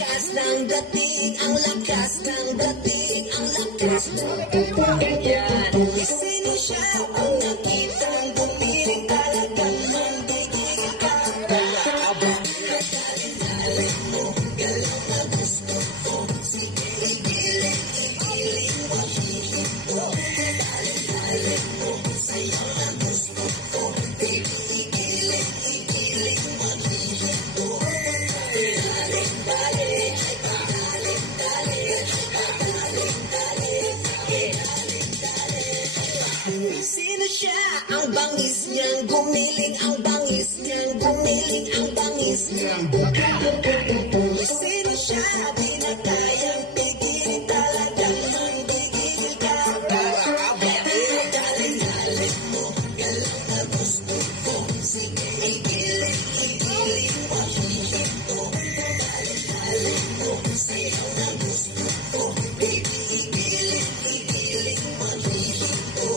Lakas ng dating, ang lakas ng dating, ang lakas ng dating. Yan. Sino siya ang nakitang bumiling talagang mandigil ka? Kalabang dali mo, galaw na gusto ko. Sige, igiling mo, hiling ko. Dali mo, sayaw na gusto ko. Baby, igiling mo, hiling ko. Sino siya? Ang bangis niyang gumiling, ang bangis niyang gumiling, ang bangis niyang gumiling. Sino siya? Di na kayang pigilin, talagang manggigil ka. Dali mo, galaw na gusto ko. Sige, igiling mo, hiling ko. Dali mo, sayaw na gusto ko. Baby, igiling mo, hiling ko.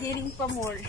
Hearing pa more.